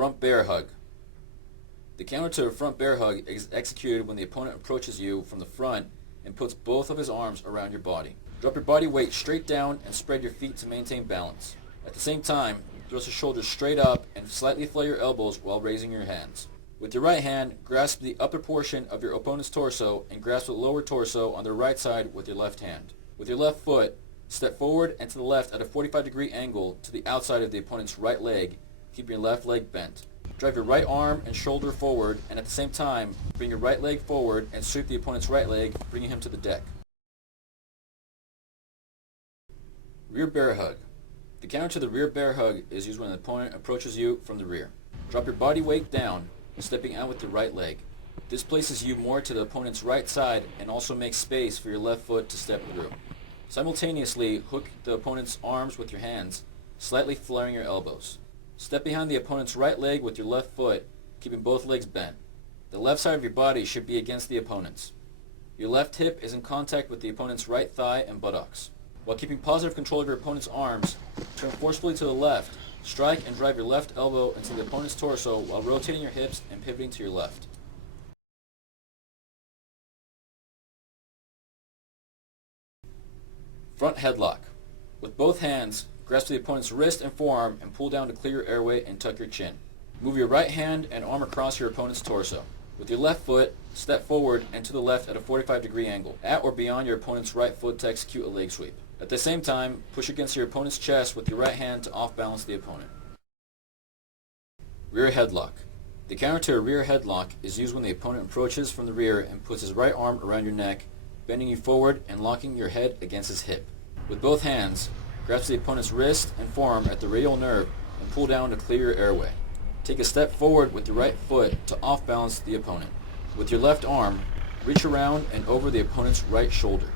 Front bear hug. The counter to a front bear hug is executed when the opponent approaches you from the front and puts both of his arms around your body. Drop your body weight straight down and spread your feet to maintain balance. At the same time, thrust your shoulders straight up and slightly flare your elbows while raising your hands. With your right hand, grasp the upper portion of your opponent's torso and grasp the lower torso on the right side with your left hand. With your left foot, step forward and to the left at a 45-degree angle to the outside of the opponent's right leg, keeping your left leg bent. Drive your right arm and shoulder forward, and at the same time, bring your right leg forward and sweep the opponent's right leg, bringing him to the deck. Rear bear hug. The counter to the rear bear hug is used when the opponent approaches you from the rear. Drop your body weight down, stepping out with your right leg. This places you more to the opponent's right side and also makes space for your left foot to step through. Simultaneously, hook the opponent's arms with your hands, slightly flaring your elbows. Step behind the opponent's right leg with your left foot, keeping both legs bent. The left side of your body should be against the opponent's. Your left hip is in contact with the opponent's right thigh and buttocks. While keeping positive control of your opponent's arms, turn forcefully to the left, strike and drive your left elbow into the opponent's torso while rotating your hips and pivoting to your left. Front headlock. With both hands, grasp the opponent's wrist and forearm and pull down to clear your airway and tuck your chin. Move your right hand and arm across your opponent's torso. With your left foot, step forward and to the left at a 45-degree angle, at or beyond your opponent's right foot to execute a leg sweep. At the same time, push against your opponent's chest with your right hand to off-balance the opponent. Rear headlock. The counter to a rear headlock is used when the opponent approaches from the rear and puts his right arm around your neck, bending you forward and locking your head against his hip. With both hands, grasp the opponent's wrist and forearm at the radial nerve and pull down to clear your airway. Take a step forward with your right foot to off-balance the opponent. With your left arm, reach around and over the opponent's right shoulder.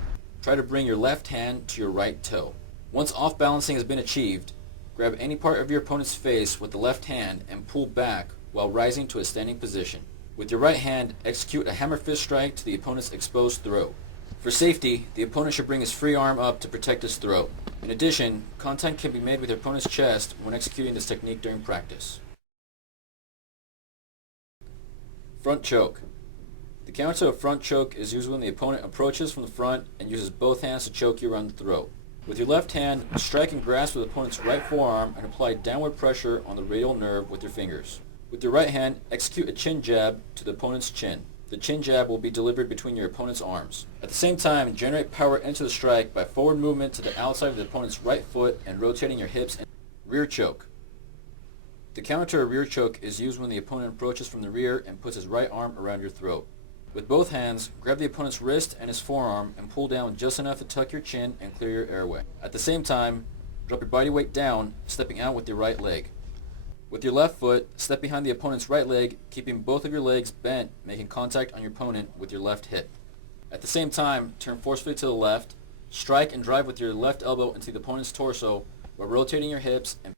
Try to bring your left hand to your right toe. Once off-balancing has been achieved, grab any part of your opponent's face with the left hand and pull back while rising to a standing position. With your right hand, execute a hammer fist strike to the opponent's exposed throat. For safety, the opponent should bring his free arm up to protect his throat. In addition, contact can be made with your opponent's chest when executing this technique during practice. Front choke. The counter to a front choke is used when the opponent approaches from the front and uses both hands to choke you around the throat. With your left hand, strike and grasp the opponent's right forearm and apply downward pressure on the radial nerve with your fingers. With your right hand, execute a chin jab to the opponent's chin. The chin jab will be delivered between your opponent's arms. At the same time, generate power into the strike by forward movement to the outside of the opponent's right foot and rotating your hips. Rear choke. The counter to a rear choke is used when the opponent approaches from the rear and puts his right arm around your throat. With both hands, grab the opponent's wrist and his forearm and pull down just enough to tuck your chin and clear your airway. At the same time, drop your body weight down, stepping out with your right leg. With your left foot, step behind the opponent's right leg, keeping both of your legs bent, making contact on your opponent with your left hip. At the same time, turn forcefully to the left, strike and drive with your left elbow into the opponent's torso while rotating your hips and